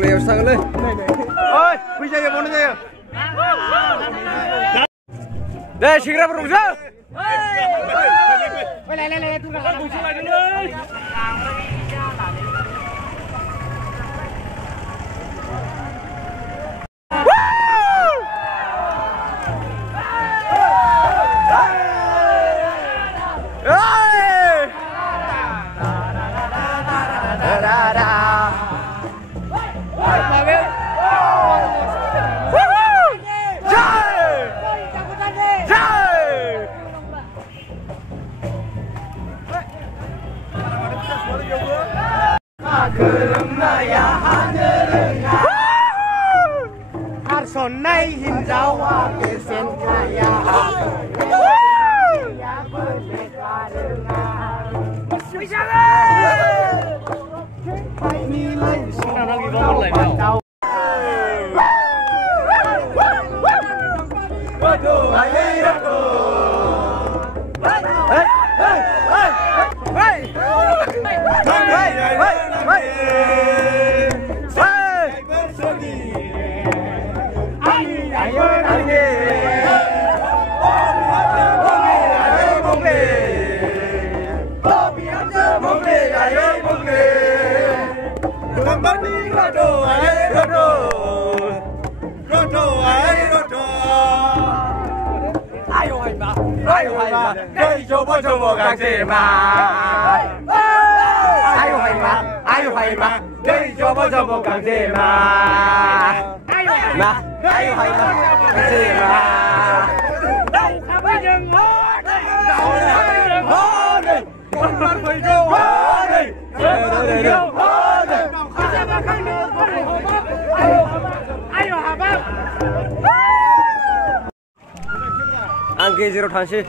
vòng này sang lên. Ôi, bây giờ bốn giờ. Đây, xin ra một rung rơ. Lại, tôi là cùng lại đi. Sonai hinjawa kesen kaya ya berdeka dengan nilai lagi ngomong lagi waduh ayo Đây cho bố càng gì mà ai hay mà đây cho bố càng gì mà ai hay mà càng gì mà đâu không có dừng hết hết con bắt phải vô hết Angke 0 탄시